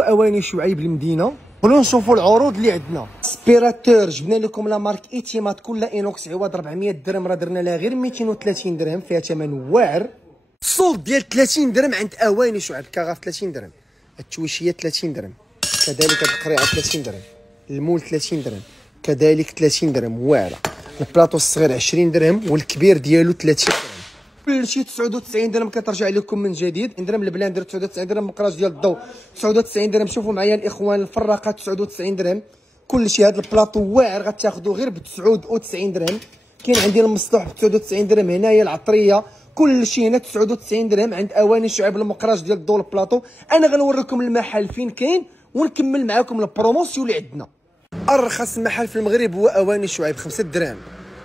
هو اواني شعيب المدينه. قولوا نشوفوا العروض اللي عندنا. سبيراتور جبنا لكم لا مارك ايتيمات كلها اينوكس عوض 400 درهم، راه درنا لها غير 230 درهم، فيها ثمن واعر. الصولد ديال 30 درهم عند اواني شعيب. الكاغاف 30 درهم، التويشيه 30 درهم، كذلك هاد القريعه 30 درهم، المول 30 درهم، كذلك 30 درهم واعره. البلاطو الصغير 20 درهم والكبير ديالو 30 درهم. كلشي 99 درهم كترجع لكم من جديد. درهم البلاندر 99 درهم، مقراج ديال الضوء 99 درهم. شوفوا معايا الاخوان الفراقه 99 درهم. كلشي هذا البلاطو واعر غتاخذوه غير ب 99 درهم. كاين عندي المصلوح ب 99 درهم، هنايا العطريه كلشي هنا 99 درهم عند اواني شعيب. المقراج ديال الضوء البلاطو. انا غنوريكم المحل فين كاين ونكمل معاكم البروموسيون اللي عندنا. ارخص محل في المغرب هو اواني شعيب. 5 دراهم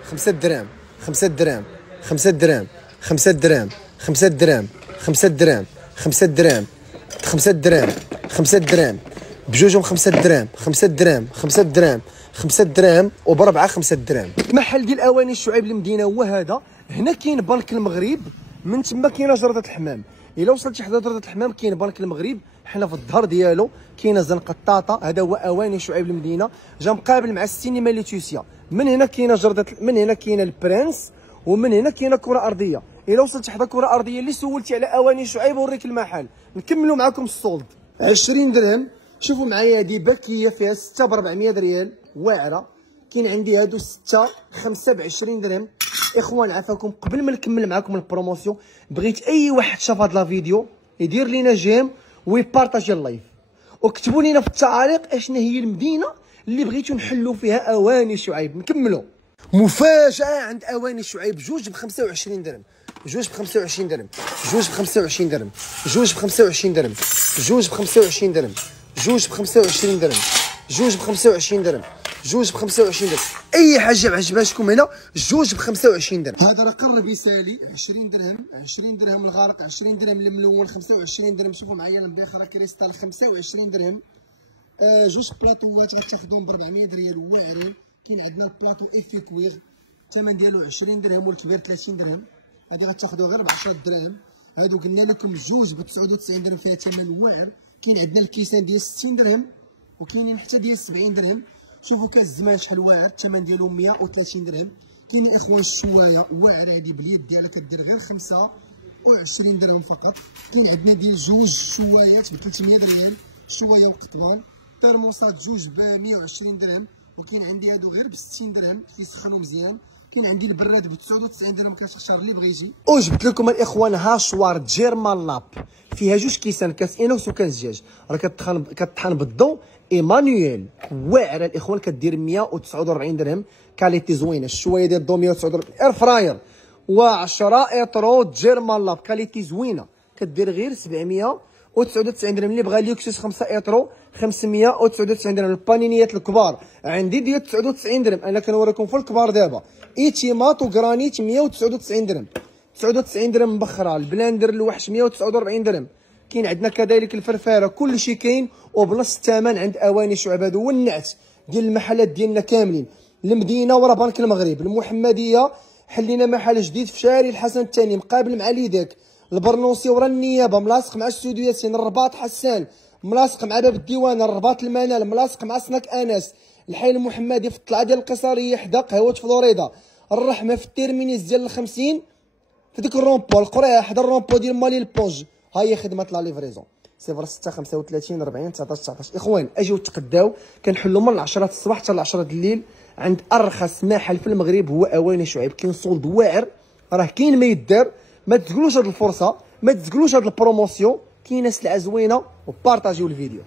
5 دراهم 5 دراهم 5 دراهم 5 دراهم 5 دراهم 5 دراهم 5 دراهم 5 دراهم 5 دراهم بجوجهم 5 دراهم 5 دراهم 5 دراهم 5 دراهم وبربعه 5 دراهم. المحل ديال اواني شعيب المدينه هو هذا. هنا كاين بنك المغرب، من تما كاينه جرده الحمام. الا وصلتي حدا جرده الحمام كاين بنك المغرب، حنا في الظهر ديالو كاينه زنقه الطاطا. هذا هو اواني شعيب المدينه، جا مقابل مع السينما ليتوسيا. من هنا كاينه جرده، من هنا كاينه البرنس، ومن هنا كاينه كره ارضيه. الا وصلتي حدا كره ارضيه اللي سولتي على اواني شعيب وريك المحل. نكملوا معكم السولد. 20 درهم. شوفوا معايا هذه باكيه فيها 6 ب 400 ريال واعره. كاين عندي هادو 6 5 ب 20 درهم. اخوان عافاكم، قبل ما نكمل معكم البروموسيون بغيت اي واحد شاف هذا الفيديو يدير لينا جيم ويبارطاجي اللايف، وكتبوا لينا في التعاليق اشنا هي المدينه اللي بغيتو نحلوا فيها اواني شعيب. نكملوا. مفاجاه عند اواني شعيب، جوج ب 25 درهم، جوج ب 25 درهم، جوج ب 25 درهم، جوج ب 25 درهم، جوج ب 25 درهم، جوج ب 25 درهم، جوج ب 25 درهم، جوج ب 25 درهم. اي حاجه عجباتكم هنا جوج ب 25 درهم. هذا راه قرب يسالي 20 درهم، 20 درهم الغارق، 20 درهم الملون، 25 درهم. شوفوا معايا البيخره كريستال 25 درهم. جوج بلاطوات غتاخذهم ب 400 ريال واعرين. كاين عندنا البلاطو ايفي كوير، الثمن ديالو 20 درهم والكبير 30 درهم. هذه غتاخذوها غير ب 10 دراهم. هادو قلنا لكم جوج ب 99 درهم، فيها ثمن واعر. كاين عندنا الكيسان ديال 60 درهم وكاينين حتى ديال 70 درهم. شوفوا كاس الزمان شحال واعر، الثمن ديالو 130 درهم. كاين اخوان الشوايه واعره هذه باليد ديالها كدير غير 25 درهم فقط. كاين عندنا ديال جوج شوايات ب 300 ريال، شوايه وقطوان. ترموسات جوج ب 120 درهم. وكاين عندي هادو غير ب 60 درهم كيسخنوا مزيان. كاين عندي البراد ب 99 درهم، كتختار اللي بغيتي. وجبت لكم الاخوان هاشوار جيرمان لاب، فيها جوج كيسان، كاس اينوكس وكاس دجاج. راه كطحن بالضو ايمانويل واعره الاخوان، كدير 149 درهم. كاليتي زوينه، الشوايه ديال الضو 149. اير فراير و10 اطرو جيرمان لاب كاليتي زوينه كدير غير 799 درهم. اللي بغى ليكسوس 5 اطرو 599 درهم. البانينيات الكبار عندي ديال 99 درهم، انا كنوريكم في الكبار دابا. ايتيمات وغرانيت 199 درهم، 99 درهم مبخره. البلاندر الوحش 149 درهم. كاين عندنا كذلك الفرفاره، كلشي كاين وبنص الثمن عند اواني شعيب. هذا هو النعت ديال المحلات ديالنا كاملين. المدينه ورا بنك المغرب، المحمديه حلينا محل جديد في شارع الحسن الثاني مقابل مع ليداك. البرنوسي ورا النيابه ملاصق مع السودو ياسين. الرباط حسان ملاصق مع باب الديوان. الرباط المنال ملاصق مع سناك انس. الحي المحمدي في الطلعه ديال القصريه حدا قهوه فلوريدا. الرحمه في التيرمينيس ديال 50 في ديك الرومبو. القريه حدا الرومبو ديال مالي البونج. ها هي خدمه لا ليفريزون 06 35 40 19 19. اخوان اجيو تقداو، كنحلوا من 10 الصباح حتى 10 الليل عند ارخص محل في المغرب هو اواني شعيب. كاين صولد واعر، راه كاين ما يدار. ما تزقلوش هاد الفرصه، ما تزقلوش هاد البروموسيون. كاينه سلعه زوينه وبارطاجيو الفيديو.